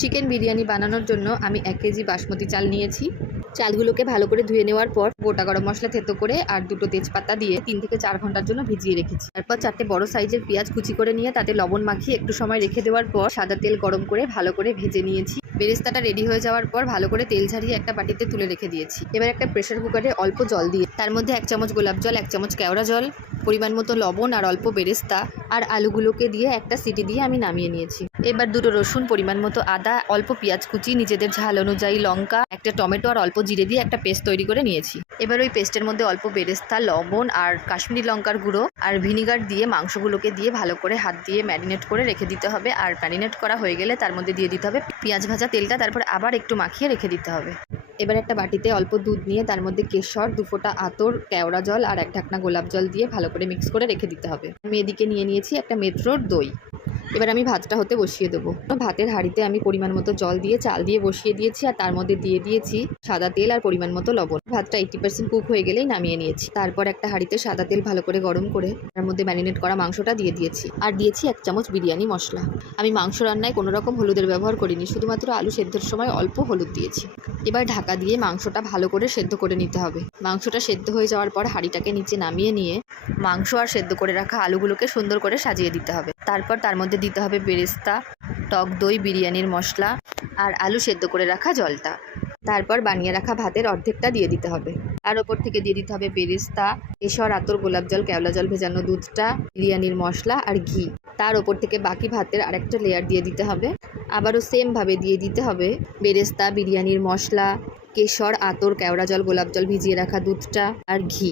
Chicken biryani বানানোর জন্য আমি 1 কেজি বাসমতি চাল নিয়েছি। চালগুলোকে ভালো করে ধুয়ে নেওয়ার পর গোটা গরম মশলা থেতো করে আর 2টো তেজপাতা দিয়ে 3 থেকে 4 ঘন্টার জন্য ভিজিয়ে রেখেছি। তারপর 4টে বড় সাইজের পেঁয়াজ কুচি করে নিয়ে তাতে লবণ মাখিয়ে একটু সময় রেখে দেওয়ার পর সাদা তেল গরম করে ভালো করে ভেজে নিয়েছি। বেরেস্তাটা রেডি হয়ে যাওয়ার পর ভালো করে তেল ঝারিয়ে একটা বাটিতে তুলে রেখে দিয়েছি। এবার একটা প্রেসার কুকারে অল্প জল দিয়ে তার মধ্যে 1 চামচ গোলাপ জল, 1 চামচ কেওড়া জল, পরিমাণ মতো লবণ আর অল্প বেরেস্তা আর আলুগুলোকে দিয়ে একটা সিটি দিয়ে আমি নামিয়ে নিয়েছি। এবার 2টো রসুন, পরিমাণ মতো আদা, অল্প পেঁয়াজ কুচি, নিজেদের ঝাল অনুযায়ী লঙ্কা, একটা টমেটো আর অল্প জিরে দিয়ে একটা পেস্ট তৈরি করে নিয়েছি। এবার ওই পেস্টের মধ্যে অল্প বেরেস্তা, লবণ আর কাশ্মীরি লঙ্কার গুঁড়ো আর ভিনিগার দিয়ে মাংসগুলোকে দিয়ে ভালো করে হাত দিয়ে ম্যারিনেট করে রেখে দিতে হবে। আর ম্যারিনেট করা হয়ে গেলে তার মধ্যে দিয়ে দিতে হবে পেঁয়াজ ভাজা তেলটা, তারপর আবার একটু মাখিয়ে রেখে দিতে হবে। এবার একটা বাটিতে অল্প দুধ নিয়ে তার মধ্যে কেশর, 2 ফোঁটা আতর, কেওড়া জল আর 1 ঢাকনা গোলাপ জল দিয়ে ভালো করে মিক্স করে রেখে দিতে হবে। আমি এদিকে নিয়ে নিয়েছি একটা মেট্রোর দই। এবার আমি ভাতটা হতে বসিয়ে দেবো। ভাতের হাঁড়িতে আমি পরিমাণ মতো জল দিয়ে চাল দিয়ে বসিয়ে দিয়েছি আর তার মধ্যে দিয়ে দিয়েছি সাদা তেল আর পরিমাণ মতো লবণ। ভাতটা 80% কুক হয়ে গেলেই নামিয়ে নিয়েছি। তারপর একটা হাঁড়িতে সাদা তেল ভালো করে গরম করে তার মধ্যে ম্যারিনেট করা মাংসটা দিয়ে দিয়েছি আর দিয়েছি 1 চামচ বিরিয়ানি মশলা। আমি মাংস রান্নায় কোনো রকম হলুদের ব্যবহার করিনি, শুধুমাত্র আলু সেদ্ধর সময় অল্প হলুদ দিয়েছি। এবার ঢাকা দিয়ে মাংসটা ভালো করে সেদ্ধ করে নিতে হবে। মাংসটা সেদ্ধ হয়ে যাওয়ার পর হাঁড়িটাকে নিচে নামিয়ে নিয়ে মাংস আর সেদ্ধ করে রাখা আলুগুলোকে সুন্দর করে সাজিয়ে দিতে হবে। তারপর তার মধ্যে দিতে হবে বেরেস্তা, টক দই, বিরিয়ানির মশলা আর আলু সেদ্ধ করে রাখা জলটা। তারপর বানিয়ে রাখা ভাতের অর্ধেকটা দিয়ে দিতে হবে। আর ওপর থেকে দিয়ে দিতে হবে বেরেস্তা, কেশর, আতর, গোলাপ জল, কেওড়া জল, ভেজানো দুধটা, বিরিয়ানির মশলা আর ঘি। তার ওপর থেকে বাকি ভাতের আরেকটা লেয়ার দিয়ে দিতে হবে। আবারও সেমভাবে দিয়ে দিতে হবে বেরেস্তা, বিরিয়ানির মশলা, কেশর, আতর, কেওড়া জল, গোলাপ জল, ভিজিয়ে রাখা দুধটা আর ঘি।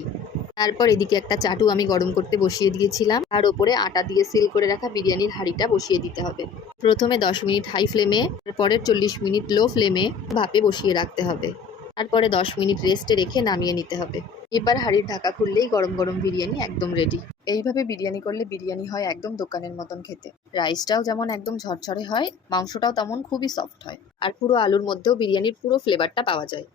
তারপর এদিকে একটা চাটু আমি গরম করতে বসিয়ে দিয়েছিলাম। আর ওপরে আটা দিয়ে সিল করে রাখা বিরিয়ানির হাঁড়িটা বসিয়ে দিতে হবে। প্রথমে 10 মিনিট হাই ফ্লেমে, তারপরে 40 মিনিট লো ফ্লেমে ভাপে বসিয়ে রাখতে হবে। তারপরে 10 মিনিট রেস্টে রেখে নামিয়ে নিতে হবে। এবার হাঁড়ির ঢাকা খুললেই গরম গরম বিরিয়ানি একদম রেডি। এইভাবে বিরিয়ানি করলে বিরিয়ানি হয় একদম দোকানের মতন খেতে। রাইসটাও যেমন একদম ঝরঝরে হয়, মাংসটাও তেমন খুবই সফট হয় আর পুরো আলুর মধ্যেও বিরিয়ানির পুরো ফ্লেভারটা পাওয়া যায়।